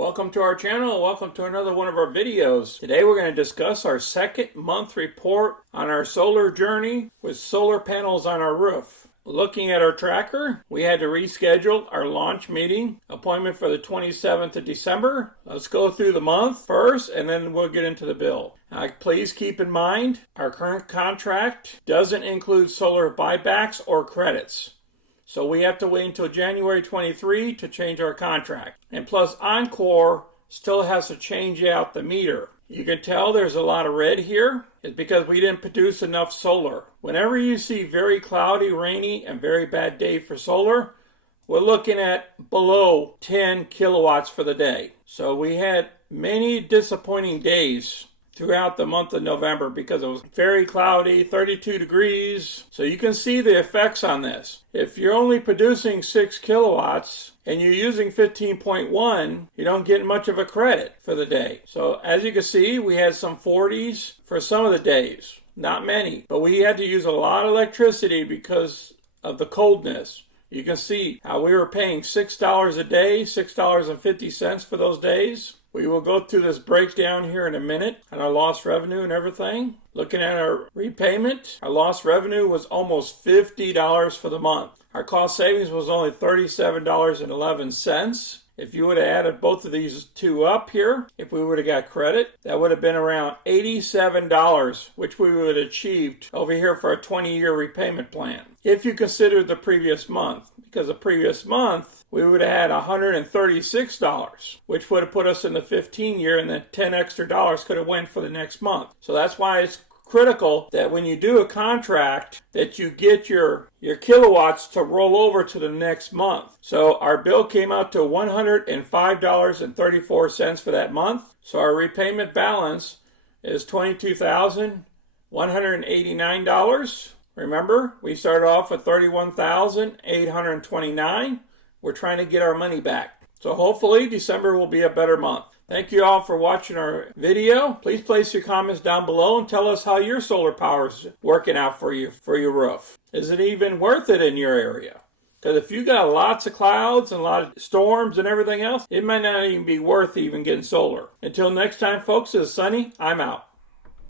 Welcome to our channel. Welcome to another one of our videos. Today we're going to discuss our second month report on our solar journey with solar panels on our roof. Looking at our tracker, we had to reschedule our launch meeting appointment for the 27th of December. Let's go through the month first and then we'll get into the bill. Please keep in mind our current contract doesn't include solar buybacks or credits. So we have to wait until January 23 to change our contract. And plus Encore still has to change out the meter. You can tell there's a lot of red here. It's because we didn't produce enough solar. Whenever you see very cloudy, rainy, and very bad day for solar, we're looking at below 10 kilowatts for the day. So we had many disappointing days throughout the month of November because it was very cloudy, 32 degrees. So you can see the effects on this. If you're only producing 6 kilowatts and you're using 15.1, you don't get much of a credit for the day. So as you can see, we had some 40s for some of the days. Not many, but we had to use a lot of electricity because of the coldness. You can see how we were paying $6 a day, $6.50 for those days. We will go through this breakdown here in a minute on our lost revenue and everything. Looking at our repayment, our lost revenue was almost $50 for the month. Our cost savings was only $37.11. If you would have added both of these two up here, if we would have got credit, that would have been around $87, which we would have achieved over here for a 20-year repayment plan. If you consider the previous month, because the previous month, we would have had $136, which would have put us in the 15-year, and then 10 extra dollars could have went for the next month. So that's why it's critical that when you do a contract that you get your kilowatts to roll over to the next month. So our bill came out to $105.34 for that month. So our repayment balance is $22,189. Remember, we started off with $31,829. We're trying to get our money back. So hopefully December will be a better month. Thank you all for watching our video. Please place your comments down below and tell us how your solar power is working out for you for your roof. Is it even worth it in your area? Because if you got lots of clouds and a lot of storms and everything else, it might not even be worth even getting solar. Until next time, folks, it's Sunny. I'm out.